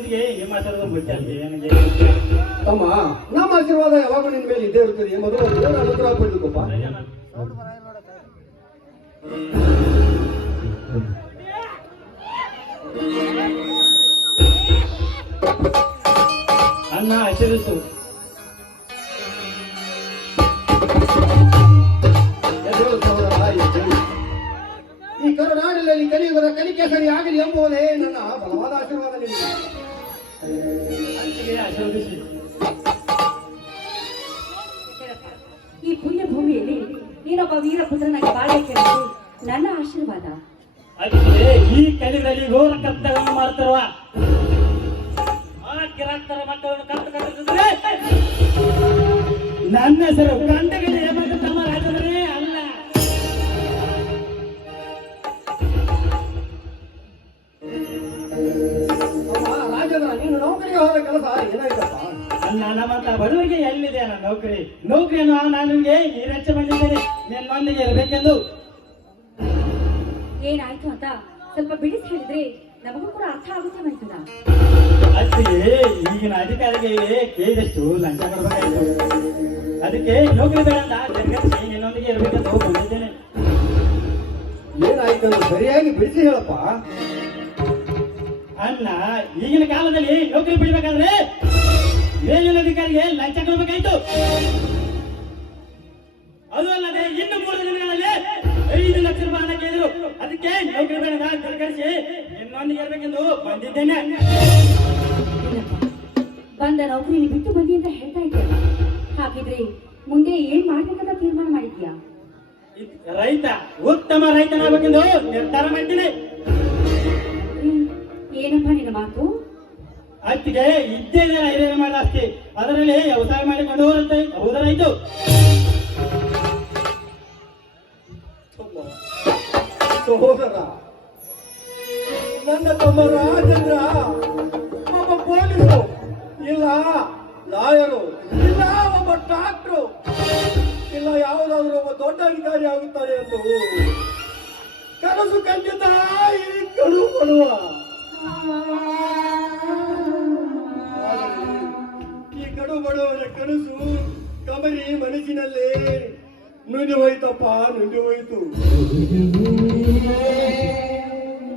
ಬದುಕಿಗೆ ನಿಮ್ಮ ಆಶೀರ್ವಾದ ಮುಖ್ಯ ಅಂತ ನನಗೆ. ತಮ್ಮ ನಮ್ಮ ಆಶೀರ್ವಾದ ಯಾವಾಗ ನಿನ್ನ ಮೇಲೆ ಇದ್ದೇ ಇರ್ತದೆ. ಮೊದಲು ದೇವರ ಅನುಗ್ರಹ ಪಡೆದುಕೊಪ್ಪ. ಅನ್ನ ಆಚರಿಸು. ಈ ಕರುನಾಡಿನಲ್ಲಿ ಕಲಿಯುಗದ ಕಲಿಕೆ ಸರಿ ಆಗಲಿ ಎಂಬುದೇ ನನ್ನ ಬಲವಾದ ಆಶೀರ್ವಾದ ನಿಮಗೆ. ಆಶೀರ್ವದಿಸಿ. ಈ ಪುಣ್ಯ ಭೂಮಿಯಲ್ಲಿ ನೀನೊಬ್ಬ ವೀರಪುತ್ರನಾಗಿ ಬಾಳಕ್ಕೆ ನನ್ನ ಆಶೀರ್ವಾದ. ಅದಕ್ಕೆ ಈ ಕಲಿಗಳಲ್ಲಿ ಘೋರ ಕರ್ತವ್ಯವನ್ನು ಮಾಡ್ತಾರವ ಆ ಕಿರಾಕ್ತರ ಮಕ್ಕಳನ್ನು ಕಟ್ಟಿದ್ರೆ ನನ್ನ ಹೆಸರು ಕಂಡಗಲಿ ಎಂಬ ತಮ್ಮ ರಾಜನೇ ಅಲ್ಲ. ರಾಜೇಂದ್ರ, ನೀನು ನೌಕರಿಗೆ ಹೋದ ಕೆಲಸ ಏನಾಯ್ತಪ್ಪ? ನಮ್ಮಂತ ಬಡವರಿಗೆ ಎಲ್ಲಿದೆ ನನ್ನ ನೌಕರಿಯನ್ನು ನಾನು ನಿಮಗೆ ನೀರೆಚ್ಚ ಬಂದಿದ್ದೇನೆ ನಿನ್ನೊಂದಿಗೆ ಇರಬೇಕೆಂದು. ಏನಾಯ್ತು ಅಂತ ಸ್ವಲ್ಪ ಬಿಡಿಸಿ ಹೇಳಿದ್ರೆ ನಮಗೂ ಕೂಡ ಅರ್ಥ ಆಗುತ್ತೆ ಮೈತದ. ಅದಕ್ಕೆ ಈಗಿನ ಅಧಿಕಾರಿಗೆ ಕೇಳಿದಷ್ಟು ಲಂಚ ಕೊಡಬೇಕಾಯ್ತು. ಅದಕ್ಕೆ ನೌಕರಿ ಬೇಡ ಅಂತ ಜಗತ್ತಿ ನಿನ್ನೊಂದಿಗೆ ಇರಬೇಕೆಂದು ಬಂದಿದ್ದೇನೆ. ಏನಾಯ್ತು ಸರಿಯಾಗಿ ಬಿಡಿಸಿ ಹೇಳಪ್ಪ. ಅನ್ನ ಈಗಿನ ಕಾಲದಲ್ಲಿ ನೌಕರಿ ಬಿಡಬೇಕಾದ್ರೆ ಮೇಲಿನ ಅಧಿಕಾರಿಗೆ ಲಂಚ ಕೊಡಬೇಕಾಯ್ತು. ಅದು ಅಲ್ಲದೆ ಇನ್ನು 3 ದಿನಗಳಲ್ಲಿ 5 ಲಕ್ಷ ರೂಪಾಯಿ ಹಣ ಕೇಳಿದ್ರು. ಅದಕ್ಕೆ ನೌಕರಿ ಬೇಡ ಕಳಿಸಿ ನಿನ್ನೊಂದಿಗೆ ಇರಬೇಕೆಂದು ಬಂದಿದ್ದೇನೆ. ಬಂದ ನೌಕರಿ ಬಿಟ್ಟು ಬಂದಿ ಅಂತ ಹೇಳ್ತಾ ಇದ್ದೇನೆ. ಹಾಗಿದ್ರೆ ಮುಂದೆ ಏನ್ ಮಾಡ್ಬೇಕಂತ ತೀರ್ಮಾನ ಮಾಡಿದ್ಯಾ? ರೈತ ಉತ್ತಮ ರೈತನಾಗಬೇಕೆಂದು ನಿರ್ಧಾರ ಮಾಡಿದ್ದೀನಿ. ಏನಪ್ಪ ನಿನ್ನ ಮಾತು? ಅತ್ತಿಗೆ ಇದ್ದೇ ಹಿರಿಯ ಮಾಡ ಆಸ್ತಿ ಅದರಲ್ಲಿ ವ್ಯವಸಾಯ ಮಾಡಿಕೊಂಡು ಹೋದರಾಯ್ತು. ಸಹೋದರ, ನನ್ನ ತಮ್ಮ ರಾಜೇಂದ್ರ ಒಬ್ಬ ಪೊಲೀಸು ಇಲ್ಲ, ಲಾಯರು ಇಲ್ಲ, ಒಬ್ಬ ಡಾಕ್ಟ್ರು ಇಲ್ಲ, ಯಾವುದಾದ್ರೂ ಒಬ್ಬ ದೊಡ್ಡ ಅಧಿಕಾರಿ ಆಗುತ್ತಾರೆ ಎಂದು ಕನಸು ಕಂಡಿದ್ದ ಈ ಕಡು ಕೊಡುವ. ಈ ಕಡು ಬಡವರ ಕನಸು ಕಬರಿ ಮನಸ್ಸಿನಲ್ಲೇ ನುಂಗಿ ಹೋಯ್ತಪ್ಪ, ನುಂಗಿ ಹೋಯ್ತು.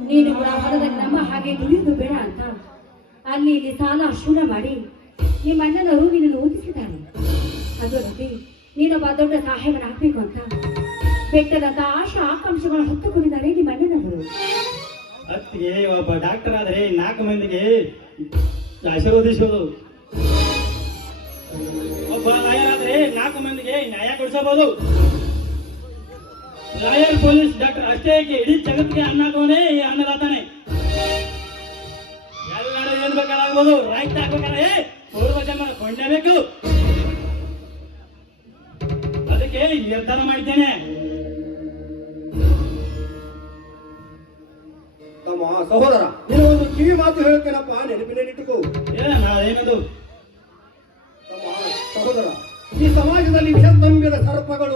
ನೀನು ಕೂಡ ಹೊರದಲ್ಲಿ ನಮ್ಮ ಹಾಗೆ ನುಡಿದು ಬೇಡ ಅಂತ ಅಲ್ಲಿ ಇಲ್ಲಿ ಸಾಲ ಶೂಲ ಮಾಡಿ ನಿಮ್ಮ ಅಣ್ಣನವರು ನಿನ್ನನ್ನು ಓದಿಸಿದ್ದಾರೆ. ಅದರಲ್ಲಿ ನೀನೊಬ್ಬ ದೊಡ್ಡ ಸಾಹೇಬನ ಹಾಕ್ಬೇಕು ಅಂತ ಬೆಟ್ಟದಂತ ಆಶಾ ಆಕಾಂಕ್ಷೆಗಳನ್ನು ಹೊತ್ತುಕೊಂಡಿದ್ದಾರೆ ನಿಮ್ಮ ಅಣ್ಣನವರು. ಅತ್ತಿಗೆ ಒಬ್ಬ ಡಾಕ್ಟರ್ ಆದ್ರೆ 4 ಮಂದಿಗೆ ಆಶೀರ್ವದಿಸಬಹುದು. ಒಬ್ಬ ಲಾಯರ್ ಆದ್ರೆ 4 ಮಂದಿಗೆ ನ್ಯಾಯ ಕೊಡಿಸಬಹುದು. ಲಾಯರ್, ಪೊಲೀಸ್, ಡಾಕ್ಟರ್ ಅಷ್ಟೇ ಇಡೀ ಜಗತ್ತಿಗೆ ಅನ್ನಾಗುವನೇ ಈ ಅನ್ನದಾತಾನೆ. ಎಲ್ಲರೂ ಏನ್ ಬೇಕಾಗಬಹುದು. ರೈತ ಆಗ್ಬೇಕಾದ್ರೆ ಪೂರ್ವ ಜನ್ಮ ಕೊಂಡಬೇಕು. ಅದಕ್ಕೆ ನಿರ್ಧಾರ ಮಾಡಿದ್ದೇನೆ. ತಮ್ಮ ಸಹೋದರ, ನೀನು ಒಂದು ಕಿವಿ ಮಾತು ಹೇಳ್ತೇನಪ್ಪ, ನೆನಪಿನಲ್ಲಿಟ್ಟುಕೋ. ನಾವೇನದು ತಮ್ಮ ಸಹೋದರ, ಈ ಸಮಾಜದಲ್ಲಿ ವಿಷ ತುಂಬಿದ ಸರ್ಪಗಳು